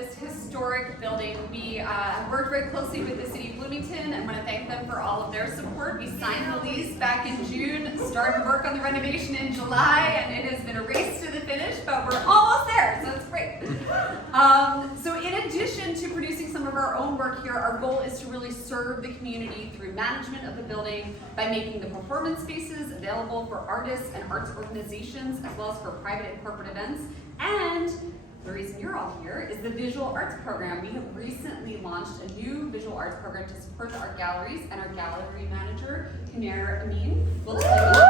this historic building. We have worked very closely with the City of Bloomington and want to thank them for all of their support. We signed the lease back in June, started work on the renovation in July, and it has been a race to the finish, but we're almost there, so it's great. So in addition to producing some of our own work here, our goal is to really serve the community through management of the building by making the performance spaces available for artists and arts organizations, as well as for private and corporate events. And the reason you're all here is the visual arts program. We have recently launched a new visual arts program to support our galleries, and our gallery manager, Kunir Amin, will tell you.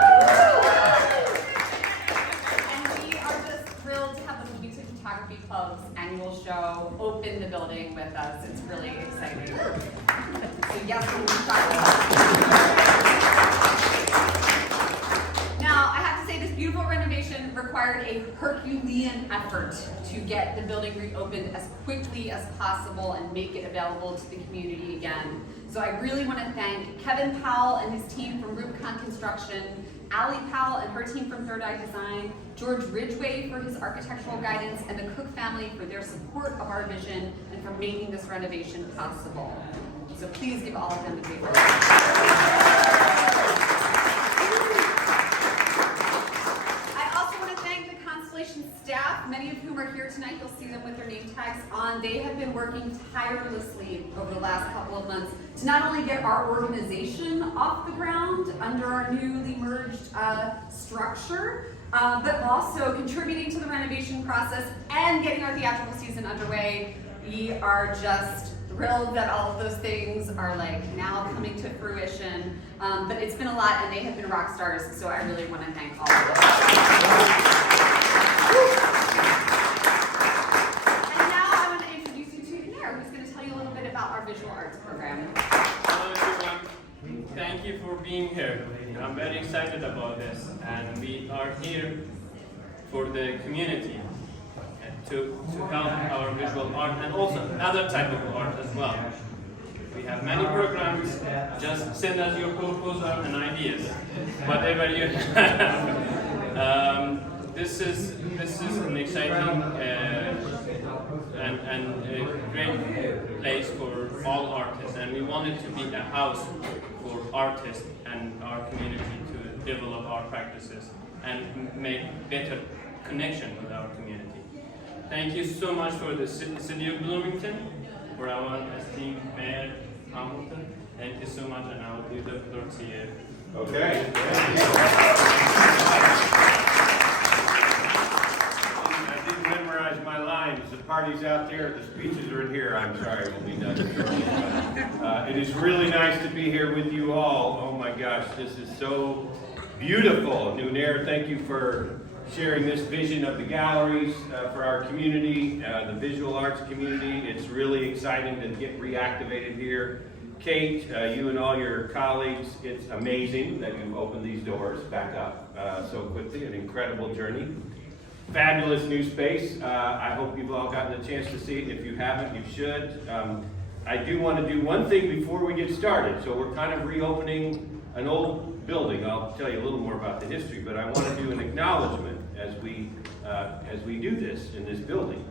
And we are just thrilled to have the Music Photography Club's annual show open the building with us. It's really exciting. So yes, we'll be Now, I have to say this beautiful renovation required a Herculean effort to get the building reopened as quickly as possible and make it available to the community again. So I really want to thank Kevin Powell and his team from Rubicon Construction, Allie Powell and her team from Third Eye Design, George Ridgway for his architectural guidance, and the Cook family for their support of our vision and for making this renovation possible. So please give all of them a big round. I also want to thank the Constellation Staff, many of whom are here tonight. You'll see them with their name tags on. They have been working tirelessly over the last couple of months to not only get our organization off the ground under our newly merged structure, but also contributing to the renovation process and getting our theatrical season underway. We are just thrilled that all of those things are now coming to fruition. But it's been a lot, and they have been rock stars, so I really want to thank all of them. And now I want to introduce you to Kunir, who's going to tell you a little bit about our visual arts program. Hello everyone, thank you for being here. I'm very excited about this, and we are here for the community to help our visual art and also other type of art as well. We have many programs. Just send us your proposal and ideas, whatever you have. This is an exciting and a great place for all artists, and we want it to be a house for artists and our community to develop our practices and make better connection with our community. Thank you so much for the City of Bloomington, for our esteemed Mayor Hamilton. Thank you so much, and I will leave the floor to you. Okay. I didn't memorize my lines. The party's out there, the speeches are in here. I'm sorry, we'll be done shortly. It is really nice to be here with you all. Oh my gosh, this is so beautiful. Nunair, thank you for sharing this vision of the galleries for our community, the visual arts community. It's really exciting to get reactivated here. Kate, you and all your colleagues, it's amazing that you opened these doors back up so quickly. An incredible journey. Fabulous new space. I hope you've all gotten a chance to see it. If you haven't, you should. I do want to do one thing before we get started. So we're kind of reopening an old building. I'll tell you a little more about the history, but I want to do an acknowledgement as we do this in this building.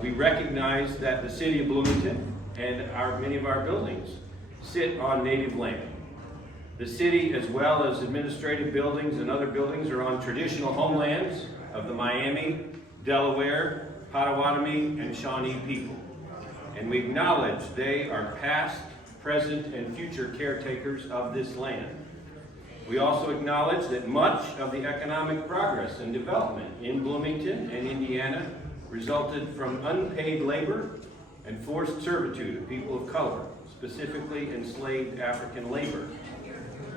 We recognize that the City of Bloomington and many of our buildings sit on native land. The city, as well as administrative buildings and other buildings, are on traditional homelands of the Miami, Delaware, Potawatomi, and Shawnee people. And we acknowledge they are past, present, and future caretakers of this land. We also acknowledge that much of the economic progress and development in Bloomington and Indiana resulted from unpaid labor and forced servitude of people of color, specifically enslaved African labor.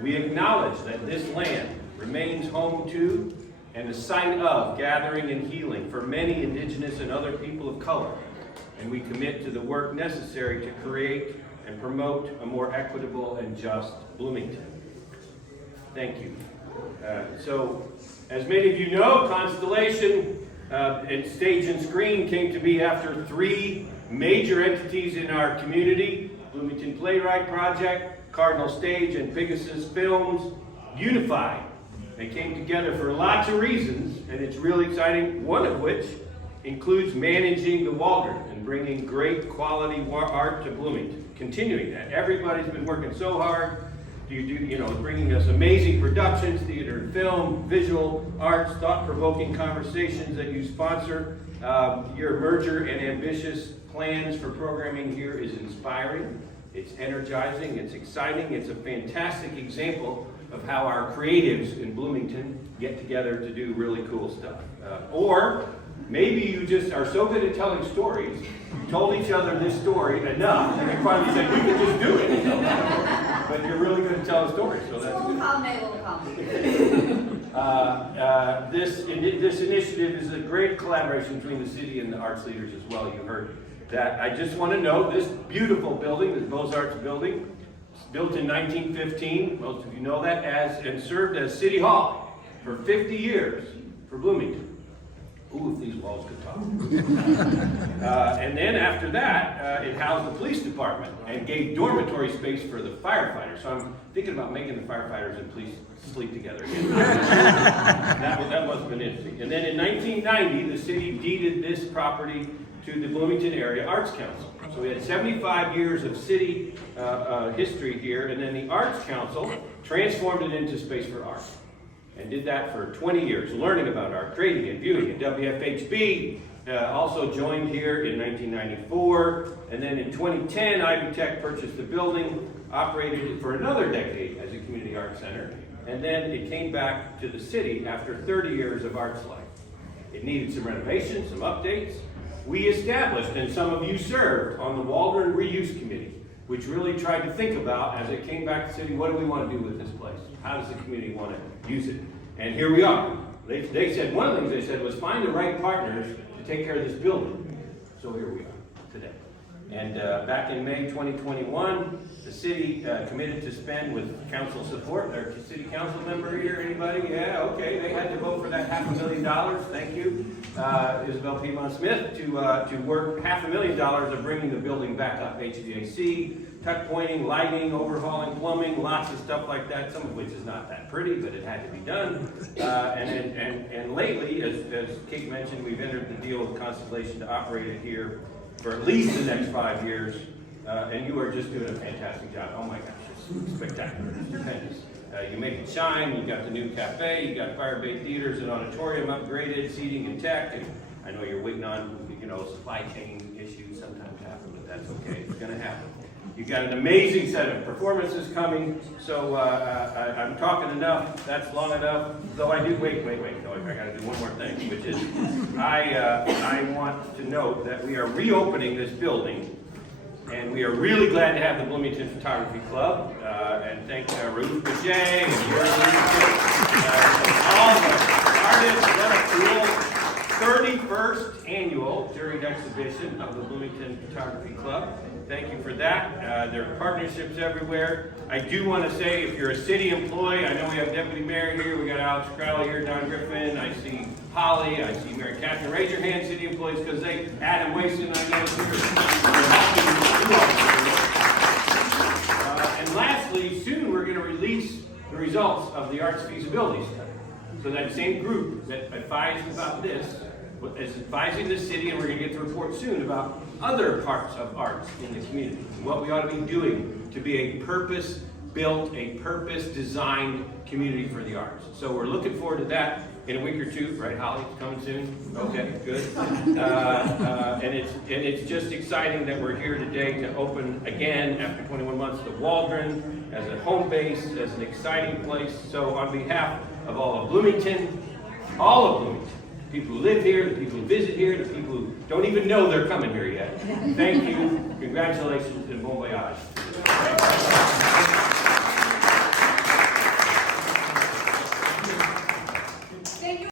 We acknowledge that this land remains home to and a site of gathering and healing for many indigenous and other people of color, and we commit to the work necessary to create and promote a more equitable and just Bloomington. Thank you. So, as many of you know, Constellation and Stage and Screen came to be after three major entities in our community: Bloomington Playwright Project, Cardinal Stage, and Pegasus Films unified. They came together for lots of reasons, and it's really exciting, one of which includes managing the Waldron and bringing great quality art to Bloomington. Continuing that. Everybody's been working so hard. Bringing us amazing productions, theater and film, visual arts, thought-provoking conversations that you sponsor. Your merger and ambitious plans for programming here is inspiring. It's energizing, it's exciting, it's a fantastic example of how our creatives in Bloomington get together to do really cool stuff. Or maybe you just are so good at telling stories, you told each other this story enough, and you finally said, we can just do it. But you're really good at telling stories, so that's good. This initiative is a great collaboration between the city and the arts leaders as well. You heard that. I just want to note this beautiful building, this Beaux-Arts building, built in 1915, most of you know that, and served as City Hall for 50 years for Bloomington. Ooh, if these walls could talk. And then after that, it housed the police department and gave dormitory space for the firefighters. So I'm thinking about making the firefighters and police sleep together again. that must have been interesting. And then in 1990, the city deeded this property to the Bloomington Area Arts Council. So we had 75 years of city history here, and then the Arts Council transformed it into space for art. And did that for 20 years, learning about art, creating it, viewing it. WFHB also joined here in 1994. And then in 2010, Ivy Tech purchased the building, operated it for another decade as a community arts center. And then it came back to the city after 30 years of arts life. It needed some renovations, some updates. We established, and some of you served, on the Waldron Reuse Committee, which really tried to think about, as it came back to the city, what do we want to do with this place? How does the community want to use it? And here we are. They said, one of the things they said was find the right partners to take care of this building. So here we are today. And back in May 2021, the city committed to spend, with council support, their city council member here, anybody? Yeah, okay, they had to vote for that $500,000, thank you, Isabel Piedmont Smith, to work $500,000 of bringing the building back up. HVAC, tuck pointing, lighting, overhauling plumbing, lots of stuff like that, some of which is not that pretty, but it had to be done. And lately, as Kate mentioned, we've entered the deal with Constellation to operate it here for at least the next 5 years, and you are just doing a fantastic job. Oh my gosh, it's spectacular, it's stupendous. You make it shine, you got the new cafe, you got fire bay theaters and auditorium upgraded, seating and tech, and I know you're waiting on, supply chain issues sometimes happen, but that's okay, it's gonna happen. You've got an amazing set of performances coming, so I'm talking enough, that's long enough, though I do, wait, no, I gotta do one more thing, which is, I want to note that we are reopening this building, and we are really glad to have the Bloomington Photography Club, and thank Ruth Boucher and your leadership, and all the artists. What a cool 31st annual juried exhibition of the Bloomington Photography Club. Thank you for that. There are partnerships everywhere. I do want to say, if you're a city employee, I know we have Deputy Mayor here, we got Alex Crowley here, Don Griffin, I see Holly, I see Mary Catherine. Raise your hand, city employees, because Adam Wason, I know, is here. And lastly, soon we're going to release the results of the Arts Feasibility Study. So that same group that advised about this is advising the city, and we're going to get the report soon about other parts of arts in the community and what we ought to be doing to be a purpose-built, a purpose-designed community for the arts. So we're looking forward to that in a week or two, right, Holly? It's coming soon? Okay, good. And it's just exciting that we're here today to open again after 21 months the Waldron as a home base, as an exciting place. So on behalf of all of Bloomington, people who live here, the people who visit here, the people who don't even know they're coming here yet. Thank you, congratulations, and bon voyage.